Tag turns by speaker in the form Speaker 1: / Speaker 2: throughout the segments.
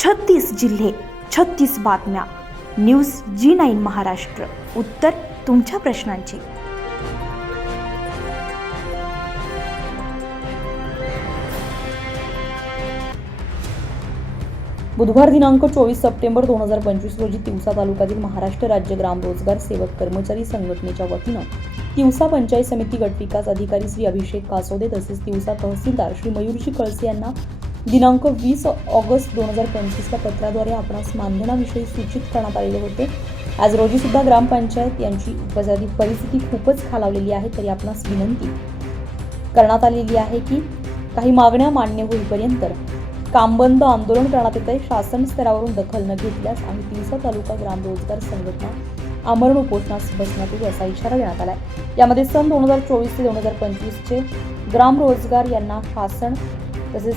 Speaker 1: 36 जिल्हे, 36 बातम्या. News G9 Maharashtra. उत्तर तुमच्या प्रश्नांची.
Speaker 2: बुधवार दिनांक 24 सप्टेंबर 2025 रोजी तिवसा तालुक्यातील महाराष्ट्र राज्य ग्राम रोजगार सेवक कर्मचारी संघटनेच्या वतीनं तिवसा पंचायत समिती गटविकास अधिकारी श्री अभिषेक कासोदे तसेच तिवसा तहसीलदार श्री मयूरजी कळसे यांना दिनांक 20 ऑगस्ट 2025 पत्राद्वारे आपणास मानधनाविषयी सूचित करण्यात आलेले होते. आज रोजी सुद्धा ग्रामपंचायत यांची परिस्थिती खूपच खालावलेली आहे. तरी आपणास विनंती करण्यात आलेली आहे की काही मागण्या मान्य होईपर्यंत कामबंद आंदोलन करण्यात येते. शासन स्तरावरून दखल न घेतल्यास आम्ही तिवसा तालुका ग्राम रोजगार संघटना आमरण उपोषणास बसण्यात येईल असा इशारा देण्यात आला आहे. यामध्ये सन 2024 ते 2025 चे ग्राम रोजगार यांना शासन तसेच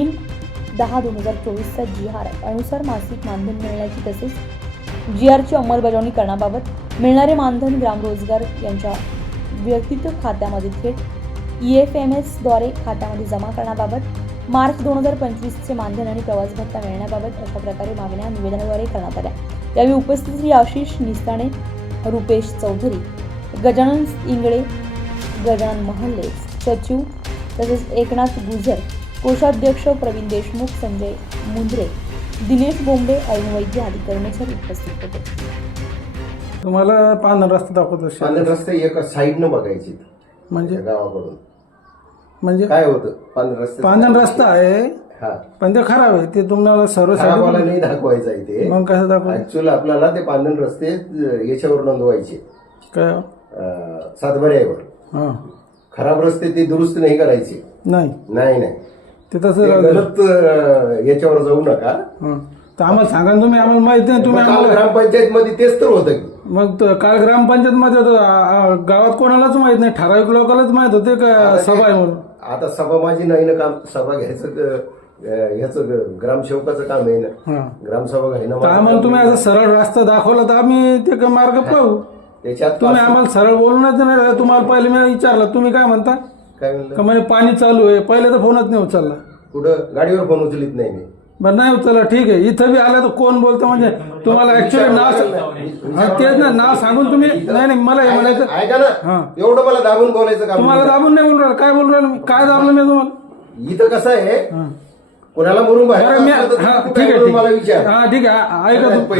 Speaker 2: 3/10/2024 चा GR अनुसार मासिक मानधन मिळण्याची तसेच GR ची अंमलबजावणी करण्याबाबत मिळणारे मानधन ग्राम रोजगार यांच्या व्यक्तिगत खात्यामध्ये थेट EFMS द्वारे खात्यामध्ये जमा करण्याबाबत मार्च 2025 चे मानधन आणि प्रवास भत्ता मिळण्याबाबत अशा प्रकारे मागण्या निवेदनाद्वारे करण्यात आल्या. यावेळी उपस्थित श्री आशिष निस्ताणे, रुपेश चौधरी, गजानन इंगळे, गजानन महल्ले, सचिव तसेच एकनाथ गुजर, कोषाध्यक्ष प्रवीण देशमुख, संजय मुंद्रे, दिनेश बोंबे, अरुण वैद्य आदी कर्मचारी उपस्थित होते.
Speaker 3: तुम्हाला पांढरा रस्ता दाखवत असेल.
Speaker 4: पांढरा रस्ते एका साईडनं बघायचे
Speaker 3: म्हणजे
Speaker 4: गावाकडून
Speaker 3: म्हणजे
Speaker 4: काय होतं
Speaker 3: पांढरा रस्ता आहे
Speaker 4: हा
Speaker 3: पण ते खराब आहे. ते तुम्हाला सर्व
Speaker 4: खराबाला नाही दाखवायचं आहे ते.
Speaker 3: मग कसं दाखवायचं?
Speaker 4: ऍक्च्युअली आपल्याला ते पांढरे रस्ते याच्यावर नोंदवायचे
Speaker 3: काय
Speaker 4: सातबाऱ्यावर.
Speaker 3: हा
Speaker 4: खराब रस्ते ते दुरुस्त नाही करायचे.
Speaker 3: नाही
Speaker 4: नाही नाही
Speaker 3: ते
Speaker 4: ते
Speaker 3: तसं
Speaker 4: गलत याच्यावर जाऊ नका.
Speaker 3: तर आम्हाला सांगा ना तुम्ही. आम्हाला माहिती नाही. तुम्ही
Speaker 4: काल
Speaker 3: आम्हाला
Speaker 4: ग्रामपंचायत मध्ये तेच तर होतं की
Speaker 3: मग काल ग्रामपंचायत मध्ये गावात कोणालाच माहित नाही. ठराविक लोकांनाच माहित होते का सभा आहे म्हणून.
Speaker 4: आता सभा माझी नाही ना काम. सभा घ्यायचं ह्याचं ग्रामसेवकाचं काम आहे ना. ग्रामसभा आहे
Speaker 3: तर
Speaker 4: ना.
Speaker 3: आम्हाला तुम्ही असं सरळ रस्ता दाखवला तर आम्ही ते मार्ग पाहू.
Speaker 4: त्याच्यात
Speaker 3: तुम्ही आम्हाला सरळ बोलूनच नाही. तुम्हाला पहिले मी विचारलं तुम्ही काय म्हणता
Speaker 4: काय
Speaker 3: का
Speaker 4: म्हणलं
Speaker 3: म्हणजे पाणी चालू आहे. पहिले तर फोनच नाही उचलला.
Speaker 4: कुठं गाडीवर फोन उचलित नाही मी.
Speaker 3: बरं नाही उचलला ठीक आहे. इथं बी आलं तर कोण बोलतं म्हणजे तुम्हाला ऍक्च्युअली नाव तेच ना नाव सांगून तुम्ही नाही नाही मला हे म्हणायचं.
Speaker 4: ऐका ना एवढं मला दाबून बोलायचं काम
Speaker 3: तुम्हाला दाबून नाही बोलू राहिलं. काय बोलू राहिलं मी? काय दाबलं मी तुम्हाला?
Speaker 4: इथं कसं आहे कोणाला म्हणून
Speaker 3: बरं मी हा ठीक आहे
Speaker 4: मला विचार.
Speaker 3: हा ठीक आहे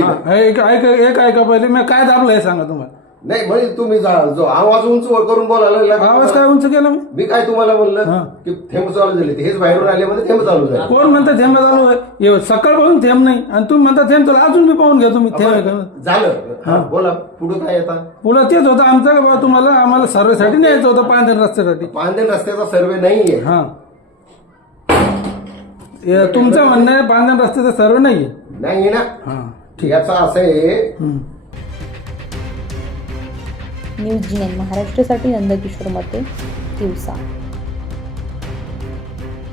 Speaker 3: ऐका ऐका पहिले मी काय दाबलं हे सांगा तुम्हाला.
Speaker 4: नाही म्हणजे तुम्ही जो आवाज उंच करून बोलायला लागला.
Speaker 3: आवाज काय उंच केला
Speaker 4: मी काय तुम्हाला म्हणलं की थेंब चालू झाले हेच बाहेरून आले म्हणजे थेंब चालू झाले.
Speaker 3: कोण म्हणतं थेंब चालू आहे? सकाळपासून थेंब नाही आणि तुम्ही म्हणता थेंब चालू. अजून बी पाहून घ्या तुम्ही थेंब
Speaker 4: झालं. बोला पुढे काय येतात.
Speaker 3: पुढं तेच होतं आमचं का बाबा तुम्हाला आम्हाला सर्वेसाठी न्यायचं होतं पांढऱ्या रस्त्यासाठी.
Speaker 4: पांढऱ्या रस्त्याचा सर्वे नाहीये.
Speaker 3: हा तुमचं म्हणणं आहे पांढऱ्या रस्त्याचा सर्वे नाहीये.
Speaker 4: नाहीये ना.
Speaker 3: हा
Speaker 4: याचा असं आहे.
Speaker 2: न्यूज G9 महाराष्ट्रासाठी नंदकिशोर मते, तिवसा.